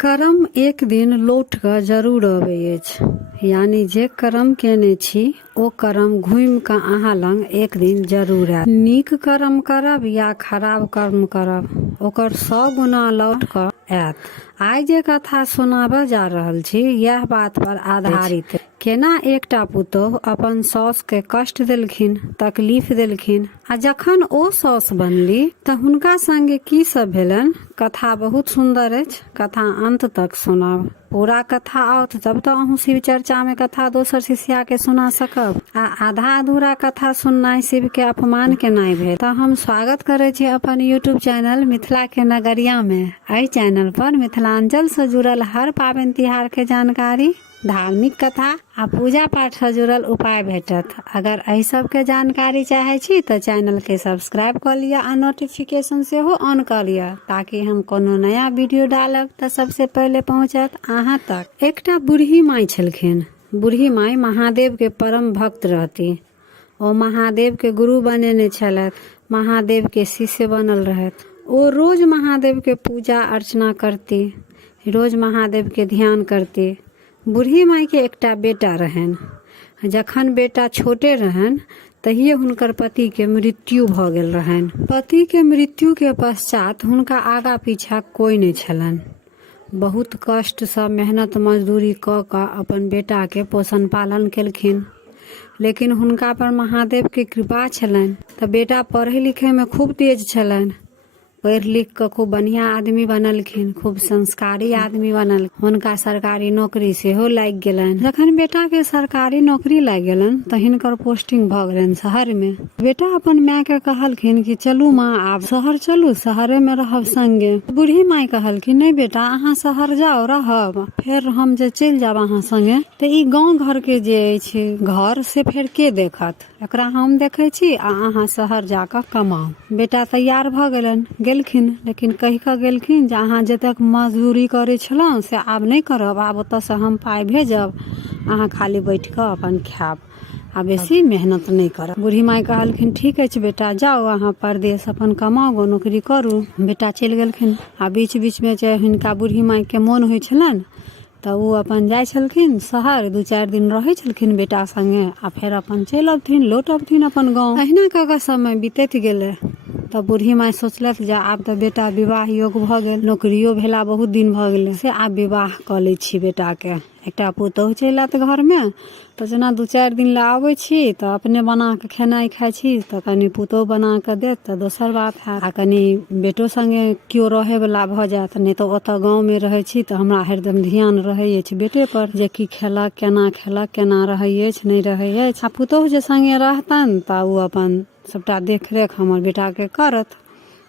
कर्म एक दिन लौट कऽ जरूर अबै अछि, यानी जे कर्म केने छी ओ कर्म घुमि कऽ अहाँ लग एक दिन जरूर आयत। नीक कर्म करब या खराब कर्म करब ओकर 100 गुना लौट कऽ आयत। आइ जे कथा सुनाबऽ जा रहल छी यह बात पर आधारित है। केना एकटा पुतोह अपन साउस के कष्ट देलखिन, तकलीफ देलखिन आ जखन ओ साउस बनली तऽ हुनका संगे की सब भेलनि। कथा बहुत सुंदर अछि, कथा अंत तक सुनब। पूरा कथा आओत तब तो अहूँ शिव चर्चा में कथा दोसर शिष्या के सुना सकब। आ आधा अधूरा कथा सुननाइ शिव के अपमान केनाइ भेल। तऽ हम स्वागत करे छी अपन यूट्यूब चैनल मिथिला के नगरिया में। एहि चैनल पर मिथिलांचल से जुड़ल हर पाबनि तिहार के जानकारी, धार्मिक कथा आ पूजा पाठ से जुड़ल उपाय भेटत। अगर एहि सब के जानकारी चाहे छी तो चैनल के सब्सक्राइब कर लिया आ नोटिफिकेशन से हो ऑन कर लिया, ताकि हम कोनो नया वीडियो डालब तो सबसे पहले पहुंचत अहाँ तक। एकटा बूढ़ी माई छलखिन। बूढ़ी माई महादेव के परम भक्त रहती। ओ महादेव के गुरु बनेने छलथि, महादेव के शिष्य बनल रहथि। ओ रोज महादेव के पूजा अर्चना करती, रोज महादेव के ध्यान करती। बूढ़ी माई के एकटा बेटा रहन। जखन बेटा छोटे रहन तहिए हुनकर पति के मृत्यु भ गेल रहन। पति के मृत्यु के पश्चात हुनका आगा पीछा कोई नहीं छलन। बहुत कष्ट से मेहनत मजदूरी क क अपन बेटा के पोषण पालन केलखिन, लेकिन हुनका पर महादेव के कृपा छलन। त बेटा पढ़े लिखे में खूब तेज छलन। पढ़ लिख के खूब बढ़िया आदमी बनलखिन, खूब संस्कारी आदमी बनल। हुनका सरकारी नौकरी सेहो लागि गेलन। जखन बेटा के सरकारी नौकरी लागि गेलन त हिनकर पोस्टिंग भ गेलन शहर में। बेटा अपन माय के कहलखिन कि चलू माँ आब शहर चलू, शहरे में रहब संगे। बूढ़ी माई कहलखिन नहीं बेटा अहाँ शहर जाओ रहब, फिर हम जे चलि जाब अहाँ संगे त ई गाँव घर के जे अछि घर से फिर के देखत, एकरा हम देखे छी आ अहाँ शहर जाकर कमाओ। बेटा तैयार भ गेलन, गेलखिन, लेकिन कहि कऽ गेलखिन जे अहाँ जतेक मजदूरी करे छलहुँ से आब नहीं करब, आब ओतऽ से हम पाई भेजब, अहाँ खाली बैठ कऽ अपन खायब आ बेसी मेहनत नहीं करब। बूढ़ी माई कहलखिन ठीक अछि बेटा जाओ अहाँ परदेश अपन कमाओ, नौकरी करू। बेटा चलि गेलखिन। आ बीच बीच में जे हिनका बूढ़ी माई के मोन होइ छलन तऽ ओ अपन जाइ छलखिन शहर, 2-4 दिन रहै छलखिन बेटा संगे आ फिर अपन चलि अबथिन, लौट अबथिन अपन गाँव। अहिना कऽ कऽ समय बीतैत गेलै। तब बूढ़ी माई सोचलथि जे आब तऽ बेटा विवाह योग भ गेल, नौकरियो भेला बहुत दिन भ गेलै, से आब विवाह कऽ लै छी बेटा के। एकटा पुतोहु चलि आयत घर में तऽ जेना 2-4 दिन ला आबै छी तऽ अपने बना के खेनाइ खाइ छी तऽ कनि पुतोहु बना के देत तऽ दोसर बात हैत। आ कनि बेटो संगे केओ रहे वाला भ जायत, नहीं तो ओतऽ गाँव में रहे छी तऽ हमरा हरदम ध्यान रहे अछि बेटे पर जे की खेलक, केना रहै अछि नहीं रहै अछि। आ पुतोहु जे संगे रहतन तऽ ओ अपन सबटा देख रेख हमर बेटा के करत।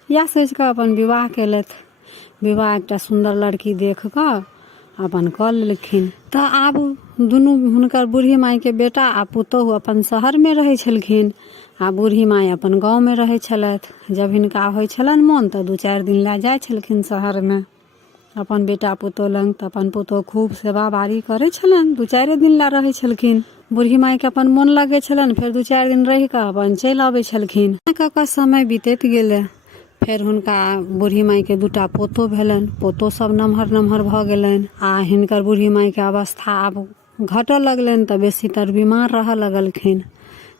या सोच कऽ अपन विवाह केलथि। विवाह एकटा सुंदर लड़की देख कऽ अपन कऽ लेलखिन। तऽ आब दुनू हुनकर बूढ़ी माई के बेटा आ पुतोहु अपन शहर में रहै छलखिन आ बूढ़ी माई अपन गाँव में रहै छलथि। जब हिनका होइ छलन मोन तऽ 2-4 दिन ला जाइ छलखिन शहर में अपन बेटा पुतोहु लंग। तऽ अपन पुतोहु खूब सेवा बारी करे छलन, 2-4 दिन ला रहै छलखिन। बूढ़ी माई के अपन मोन लगे छलन, फिर 2-4 दिन रहि कऽ अपन चलि आबै छलखिन। कऽ समय बीतैत गेलै। फिर हुनका बूढ़ी माई के 2टा पोतो भेलन। पोतो सब नमहर नमहर भ गेलन आ हिनकर बूढ़ी माई के अवस्था आब घटऽ लगलनि तऽ बेसीतर बीमार रहऽ लगलखिन।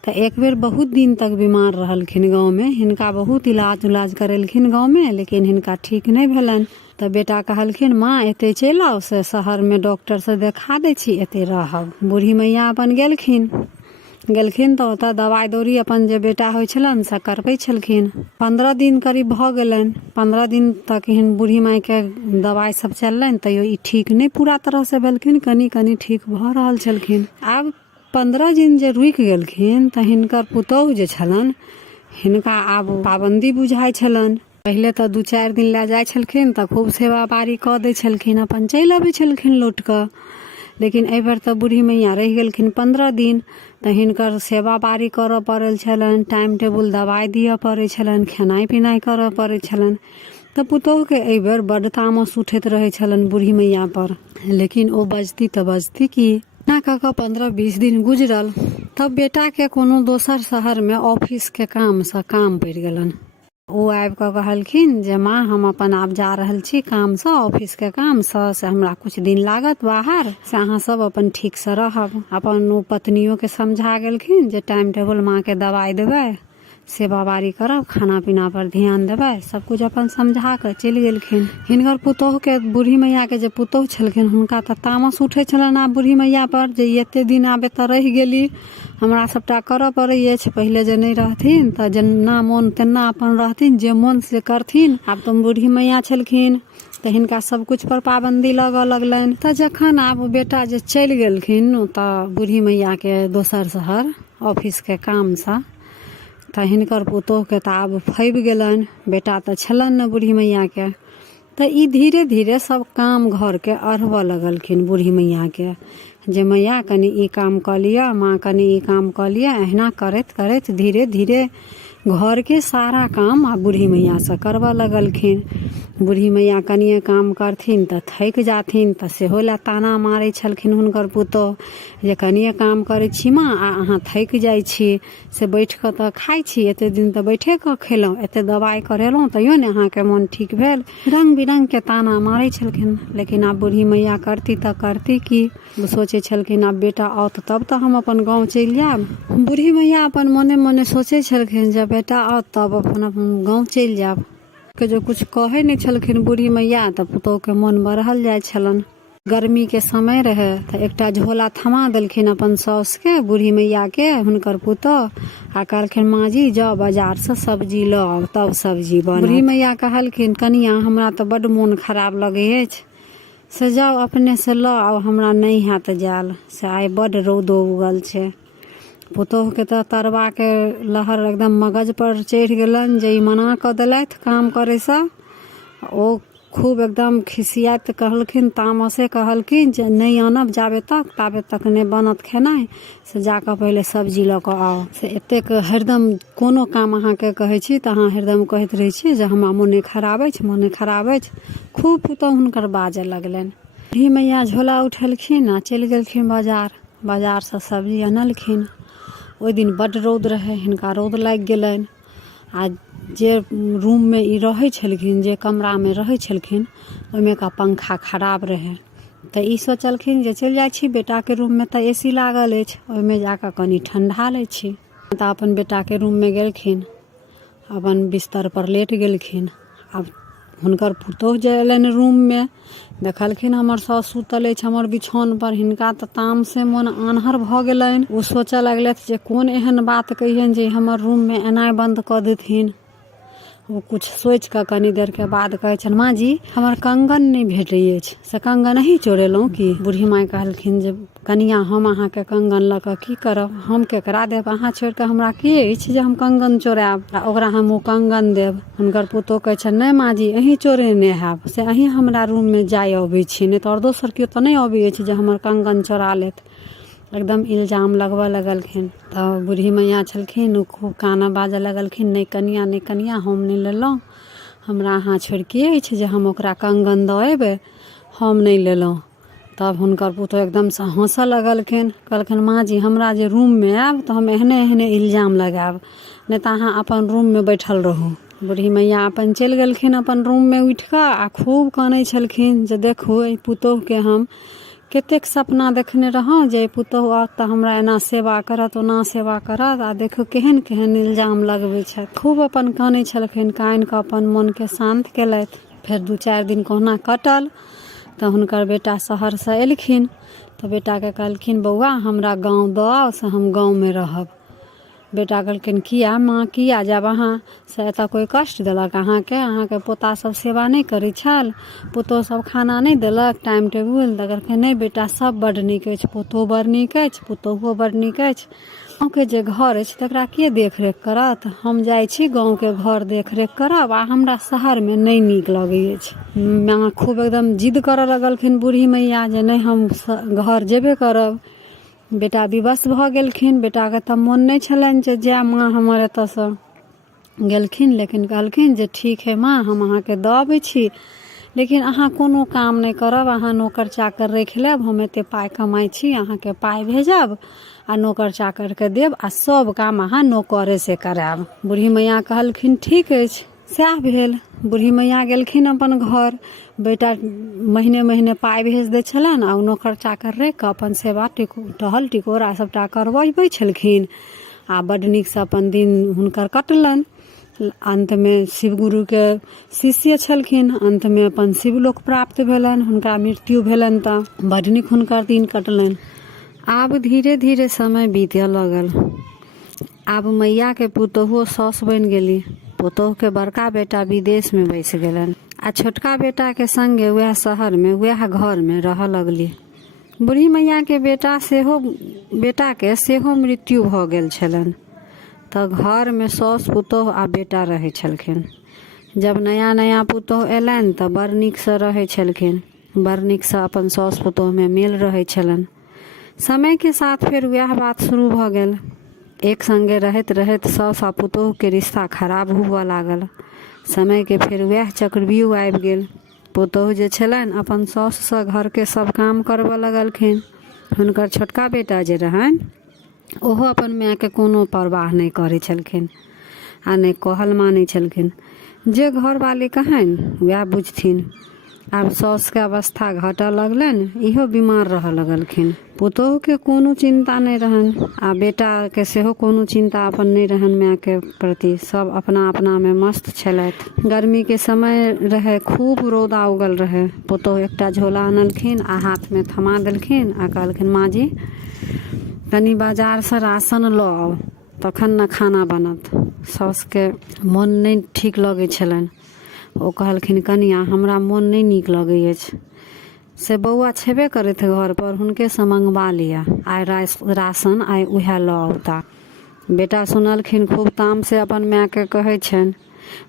तऽ एक बेर बहुत दिन तक बीमार रहलखिन गाँव में। हिनका बहुत इलाज उलाज करेलखिन गाँव में, लेकिन हिनका ठीक नहीं भेलन। तऽ बेटा कहलखिन माँ एते चलि आओ से शहर में डॉक्टर से देखा दै छी, एते रहब। बूढ़ी मैया अपन गेलखिन तऽ ओतऽ दवाई दौरी अपन जे बेटा होइ छलन से करबै छलखिन। 15 दिन करीब भ गेलन। 15 दिन तक हिन बूढ़ी माई के दवाई सब चललनि तैयो ई ठीक नहीं पूरा तरह से भेलखिन, कनी कनी ठीक भ रहल छलखिन। आब 15 दिन जे रुकि गेलखिन तऽ हिनकर पुतोहु जे छलन हिनका आब पाबंदी बुझाइ छलन। पहिले तऽ 2-4 दिन ला जाइ छलखिन तऽ खूब सेवा बारी कऽ दै छलखिन, अपन चलि अबै छलखिन लौट कऽ। लेकिन एहि बेर तऽ बूढ़ी मैया रहि गेलखिन 15 दिन तऽ हिनकर सेवा बारी करऽ पड़ल छलन, टाइम टेबुल दवाई दिअ पड़ै छलन, खेनाइ पिनाइ करऽ पड़ै छलन। तऽ पुतोहु के एहि बेर बड्ड तामस उठैत रहै छलन बूढ़ी मैया पर, लेकिन ओ बजती तऽ बजती की। ना कऽ कऽ 15-20 दिन गुजरल। तब बेटा के कोनो दोसर शहर में ऑफिस के काम से काम पड़ि गेलन। ओ आबि कऽ कहलखिन जे माँ हम अपन आब जा रहल छी कामसँ, ऑफिस के कामसँ, से हमरा कुछ दिन लागत बाहर, से अहाँ सब अपन ठीक से रहब। अपन ओ पत्नियों के समझा गेलखिन जे टाइम टेबल माँ के दवाई देबै, सेवा बारी करब, खाना पीना पर ध्यान देबै, सब कुछ अपन समझा कऽ चलि गेलखिन। हिनकर पुतोह के, बूढ़ी मैया के जे पुतोह छलखिन हुनका तऽ तामस उठै छलनि आब बूढ़ी मैया पर, जे एते दिन आब एतऽ रहि गेली, हमरा सबटा करऽ पड़ै अछि। पहिले जे नहीं रहथिन तऽ जेना मोन तेना अपन रहथिन, जे मोन से करथिन। आब तऽ बूढ़ी मैया छलखिन तऽ हिनका सब कुछ पर पाबंदी लगऽ लगलनि। तऽ जखन आब बेटा जे चलि गेलखिन तऽ बूढ़ी मैया के दोसर शहर ऑफिस के काम से, तऽ हिनकर पुतोह के तऽ आब फबि गेलनि, बेटा तऽ छलनि ने बूढ़ी मैया के। तऽ ई धीरे धीरे सब काम घर के अढ़बऽ लगलखिन बूढ़ी मैया के, जे मैया कनी ई काम कऽ लिअ, माँ कनी ई काम कऽ लिअ। एहिना करैत करैत धीरे धीरे घर के सारा काम आ बूढ़ी मैया से करबऽ लगलखिन। बूढ़ी मैया कनिए काम करथिन तऽ थकि जाथिन, तऽ सेहो लए ताना मारै छलखिन हुनकर पुतोह, जे कनिए काम करै छी माँ आ अहाँ थकि जाइ छी, से बैठ कऽ तऽ खाइ छी, एते दिन तऽ बैठे कऽ खेलहुँ, एते दवाई करेलहुँ तैयो ने अहाँके मोन ठीक भेल। रंग बिरंग के ताना मारै छलखिन। लेकिन आब बूढ़ी मैया करती तऽ करती की, सोचै छलखिन आब बेटा आओत तब तऽ हम अपन गाँव चलि जायब। बूढ़ी मैया अपन मने मने सोचै छलखिन जब बेटा आओत तब अपन गाँव चलि जायब। के जो कुछ कहै नहीं छलखिन बूढ़ी मैया, तऽ पुतोह के मोन बढ़ल जाइ छलनि। गर्मी के समय रहे तऽ एकटा झोला थमा देलखिन अपन साउस के, बूढ़ी मैया के, हुनकर पुतोह, आ कहलखिन माँ जी जाओ बाजार से सब्जी लो आउ तब सब्जी बनत। बूढ़ी मैया कहलखिन कनिया हमरा तऽ बड्ड मोन खराब लगै अछि, से जाओ अपने से लो आउ, हमरा नहीं हैत जायल, से आइ बड्ड रौदो उगल छै। पुतोह के तऽ तरवा के लहर एकदम मगज पर चढ़ि गेलनि, जे ई मना कऽ देलथि काम करे से। ओ खूब एकदम खिसियात कहलखिन, तामसे कहलखिन जे नहीं आनब जाबे तक, ताबे तक नहीं बनत खेनाई, से जाकऽ पहिले सब्जी लऽ कऽ आउ। से एतेक हरदम कोनो काम अहाँके कहै छी तऽ अहाँ हरदम कहैत रहै छी जे हमरा मोने खराब अछि, मोने खराब अछि। खूब पुतोह हुनकर बाजऽ लगलनि। बूढ़ी मैया झोला उठेलखिन आ चलि गेलखिन बाजार, बाजार से सब्जी अनलखिन। ओहि दिन बड्ड रौद रहे, हिनका रौद लागि गेलनि। आ जे रूम में ई रहै छलखिन, जे कमरा में रहै छलखिन, ओहिमे का पंखा खराब रहे। तऽ ई सोचलखिन जे चलि जाइ छी बेटा के रूम में, तऽ एसी लागल अछि, ओहिमे जाकऽ कनी ठंडा लै छी। तऽ अपन बेटा के रूम में गेलखिन, अपन बिस्तर पर लेट गेलखिन। आब हुनकर पुतोह जे एलनि रूम में, देखलखिन हमर साउस सुतल अछि हमर बिछौन पर, हिनका तऽ ताम से मोन आन्हर भऽ गेलनि। ओ सोचऽ लगलथि जे कोन एहन बात कहियनि जे हमर रूम में एनाइ बंद कऽ देथिन। वो कुछ सोच कऽ कनी देर के बाद कहै छनि माँ जी हमर कंगन नहीं भेटै अछि, से कंगन अहीं चोरेलहुँ की? बूढ़ी माँ कहलखिन जे कनिया हम अहाँके कंगन लऽ कऽ की करब, हम केकरा देब, अहाँ छोड़ि कऽ हमरा के अछि जे हम कंगन चोरायब आ ओकरा हम ओ कंगन देब। हुनकर पुतोह कहै छनि नहीं माँ जी अहीं चोरेने हैब, से अहीं हमरा रूम में जाय अबै छी, नहीं तऽ और दोसर केओ तऽ नहीं अबै अछि जे हमर कंगन चोरा लेत। एकदम इल्जाम लगबऽ लगलखिन। तऽ बूढ़ी मैया छलखिन ओ खूब काना बाजऽ लगलखिन, नहीं कनिया हम नहीं लेलहुँ, हमरा अहाँ छोड़ि के अछि जे हम ओकरा कंगन दऽ एबै, हम नहीं लेलहुँ। तब हुनकर पुतोह एकदम से हंसऽ लगलखिन, कहलखिन माँ जी हमरा जे रूम में आयब तऽ हम एहने एहने इल्जाम लगायब, नहीं तऽ अहाँ अपन रूम में बैठल रहू। बूढ़ी मैया अपन चलि गेलखिन अपन रूम में उठि कऽ, आ खूब कानै छलखिन जे देखू एहि पुतोह के हम कतेक सपना देखने रहौं जे पुतोह आओत तऽ हमरा एना सेवा करत, ओना सेवा करत, आ देखू केहन केहन इल्जाम लगबै छथि। खूब अपन कानै छलखिन, कानि कऽ अपन मोन के शांत केलथि। फेर 2-4 दिन कहुना कटल तऽ हुनकर बेटा शहर से एलखिन, तऽ बेटा के कहलखिन बौआ हमरा गाँव दऽ आउ, से हम गाँव में रहब। बेटा कहलखिन किया माँ किया जायब अहाँ, से एतऽ कोई कष्ट देलक अहाँके पोता सब सेवा नहीं करै छल, पुतोह सब खाना नहीं देलक टाइम टेबुल? तऽ कहलखिन नहीं बेटा सब बड्ड नीक अछि, पुतोह बड़ नीक अछि, पुतोहो बड़ नीक अछि। गाँव के जे घर अछि तकरा के देख रेख करत, हम जाइ छी गाँव के घर देख रेख करब, आ हमरा शहर में नहीं नीक लगै अछि। माँ खूब एकदम जिद करऽ लगलखिन बूढ़ी मैया जे नहीं हम घर जेबे करब। बेटा विवश भऽ गेलखिन, बेटा के तऽ मोन नहीं छलनि जे जाय माँ हमर एतऽ से। गेलखिन लेकिन कहलखिन जे ठीक है माँ हम अहाँके दऽ अबै छी, लेकिन अहाँ कोनो काम नहीं करब, अहाँ नौकर चाकर राखि लेब, हम एते पाइ कमाइ छी, अहाँके पाइ भेजब आ नौकर चाकर के देब, आ सब काम अहाँ नौकरे से करायब। बूढ़ी मैया कहलखिन ठीक अछि, सएह भेल। बूढ़ी मैया गेलखिन अपन घर। बेटा महीने महीने पाइ भेज दै छलनि आ नौकर चाकर रहि कऽ अपन सेवा टहल टिकोरा सभटा करबै छलखिन आ बड्ड नीकसँ अपन दिन हुनकर कटलनि। अंत में शिव गुरु के शिष्य छलखिन। अंत में अपन शिवलोक प्राप्त भेलनि। हुनका मृत्यु भेलनि तऽ बड्ड नीक हुनकर दिन कटलनि। आब धीरे धीरे समय बीतऽ लगल। आब मैया के पुतोहु सास बनि गेली। पुतोह के बड़का बेटा विदेश में बसि गेलनि आ छोटका बेटा के संगे वएह शहर में वएह घर में रह लगली। बूढ़ी मैया के बेटा के सेहो मृत्यु भऽ गेल छलनि। तऽ घर में सास पुतोह आ बेटा रहै छलखिन। जब नया नया पुतोह एलनि तऽ बड़ नीकसँ रहै छलखिन। बड़ नीकसँ अपन सास पुतोह में मेल रहै छलनि। समय के साथ फिर वएह बात शुरू भऽ गेल। एक संगे रहैत रहैत सास आ पुतोह के रिश्ता खराब हुअ लागल। समय के फिर वएह चक्रव्यूह आबि गेल। पुतोह जे छलनि अपन साससँ घर के सब काम करबऽ लगलखिन। हुनकर छोटका बेटा जे रहनि ओहो अपन माय के कोनो परवाह नहीं करै छलखिन आ नहीं कहल मानै छलखिन। जे घरवाली कहनि वएह बुझथिन। आब सास के अवस्था घटऽ लगलनि। इहो बीमार रहऽ लगलखिन। पुतोह के कोनो चिंता नहीं रहनि आ बेटा के सेहो कोनो चिंता अपन नहीं रहनि माय के प्रति। सब अपना अपना में मस्त छलथि। गर्मी के समय रहे, खूब रौदा उगल रहे। पुतोह एकटा झोला आनलखिन आ हाथ में थमा देलखिन आ कहलखिन, माँ जी कनी बाजार से राशन लऽ आउ तखन न खाना बनत। सास के मन नहीं ठीक लगै छलनि। ओ कहलखिन, कनिया हमरा मोन नहीं नीक लगै अछि। से बौआ छेबे करैत घर पर, हुनके से मंगवा लिया। आइ राशन आइ उहे लऽ औता। बेटा सुनलखिन, खूब ताम से अपन माय के कहै छनि,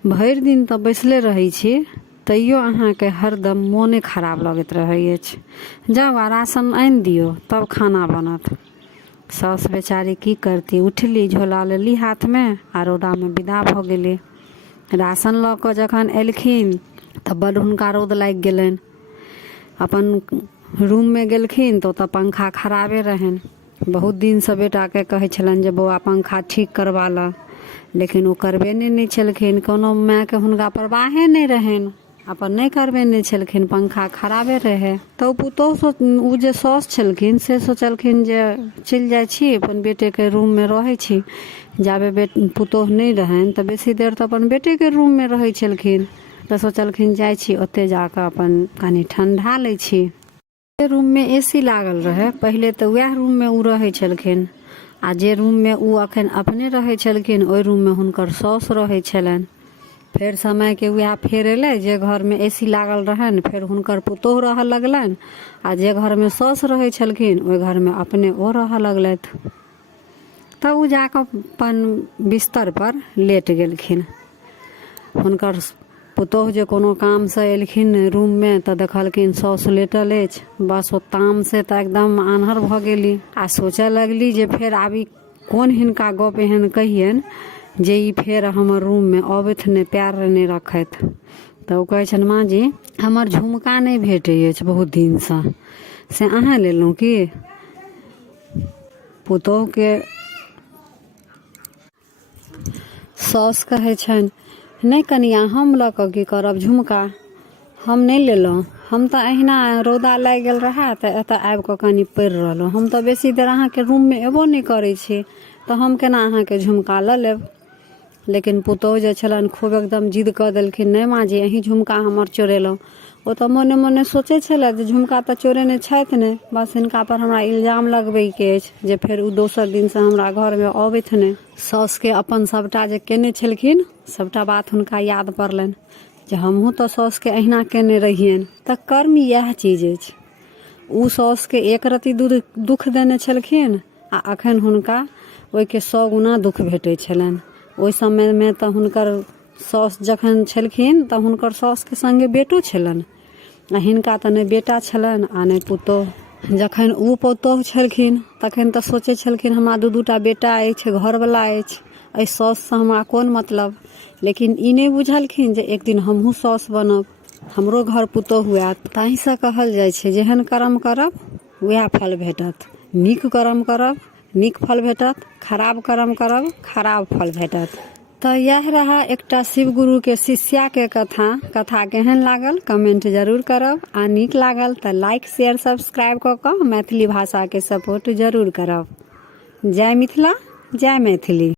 भरि दिन तऽ बैसले रहै छी, तैयो अहाँके हरदम मोने खराब लगैत रहै अछि। जाउ आ राशन आनि दियौ तब खाना बनत। सास बेचारी की करती, उठली, झोला लेली हाथ में आ रौदा में विदा भऽ गेली। राशन लऽ कऽ जखन एलखिन तऽ बड्ड हुनका रौद लागि गेलनि। अपन रूम में गेलखिन तऽ ओतऽ पंखा खराबे रहनि। बहुत दिन से बेटा के कहै छलनि जे बौआ पंखा ठीक करवा ला, लेकिन ओ करबेने नहीं छलखिन। कोनो माय के हुनका परवाहे नहीं रहनि, अपन नहीं करबेने छलखिन। पंखा खराबे रहे तऽ पुतोह उ जे सास छलखिन से सोचलखिन जे चलि जाइ छी अपन बेटे के रूम में रहै छी। जाबे पुतोह नहीं रहनि तऽ बेसी देर तऽ अपन बेटे के रूम में रहै छलखिन। तऽ सोचलखिन जाइ छी ओते जाकऽ अपन कनी ठंडा लै छी। रूम में एसी लागल रहे। पहले तऽ वएह रूम में उ रहै छलखिन आ जे रूम में उ अखन अपने रहै छलखिन ओइ रूम में हुनकर सास रहै छलनि। फेर समय के वएह फेर एलै। जे घर में एसी लागल रहनि फेर हुनकर पुतोह रहऽ लगलनि आ जे घर में सास रहै छलखिन ओइ घर में अपने ओ रहऽ लगलथि। तब उ जाकऽ अपन बिस्तर पर लेट गेलखिन। हुनकर पुतोह जे कोनो काम से एलखिन रूम में तऽ देखलखिन सास लेटल अछि। बस ओ ताम से तऽ एकदम आन्हर भऽ गेली आ सोचऽ लगली जे फेर आबी कोन हिनका गप एहन कहियनि जे ई फेर हमर रूम में अबैत ने पैर नहीं रखैत। तऽ ओ कहै छनि, माँ जी हमर झुमका नहीं भेटै अछि बहुत दिन से अहाँ लेलहुँ की? पुतोह के सास कहै छनि, नहीं कनिया हम लऽ कऽ की करब झुमका, हम नहीं लेलहुँ। हम तऽ अहिना रौदा लागि गेल रहे तऽ एतऽ आबि कऽ कनी पड़ि रहलहुँ। हम तऽ बेसी देर अहाँके रूम में एबो नहीं करै छी तऽ हम केना अहाँके झुमका लऽ लेब। लेकिन पुतोह जे छलनि खूब एकदम जिद कऽ देलखिन, नहीं माँ जी अहीं झुमका हमर चोरेलहुँ। ओ तऽ मोने मोने सोचै छलै जे झुमका तऽ चोरेने छथि नहीं, बस हिनका पर हमरा इल्जाम लगबैके अछि जे फेर उ दोसर दिन से हमरा घर में अबैत नहीं। सास के अपन सबटा जे केने छलखिन सबटा बात हुनका याद पड़लनि जे हमहूँ तऽ सास के अहिना केने रहियनि। तऽ कर्म इएह चीज अछि। उ सास के एक रत्ती दुख देने छलखिन आ अखन हुनका ओइके 100 गुना दुख भेटै छलनि। ओइ समय में तऽ हुनकर सास जखन छलखिन तऽ हुनकर सास के संगे बेटो छलनि आ हिनका तऽ नहीं बेटा छलनि आ नहीं पुतोह। जखन उ पुतोह छलखिन तखन तऽ सोचै छलखिन हमरा 2-2टा बेटा अछि, घरवला अछि, एहि सास से हमरा कोन मतलब। लेकिन ई नहीं बुझलखिन जे एक दिन हमहूँ सास बनब, हमरो घर पुतोह आयत। ताहि से कहल जाइ छै जेहन कर्म करब वएह फल भेटत। नीक कर्म करब नीक फल भेटत, खराब कर्म करब खराब फल भेटत। तो यह रहा एकटा शिव गुरु के शिष्या के कथा केहन लागल कमेंट जरूर करब आ नीक लागल तो लाइक शेयर सब्सक्राइब कऽ कऽ मैथिली भाषा के सपोर्ट जरूर करब। जय मिथिला, जय मैथिली।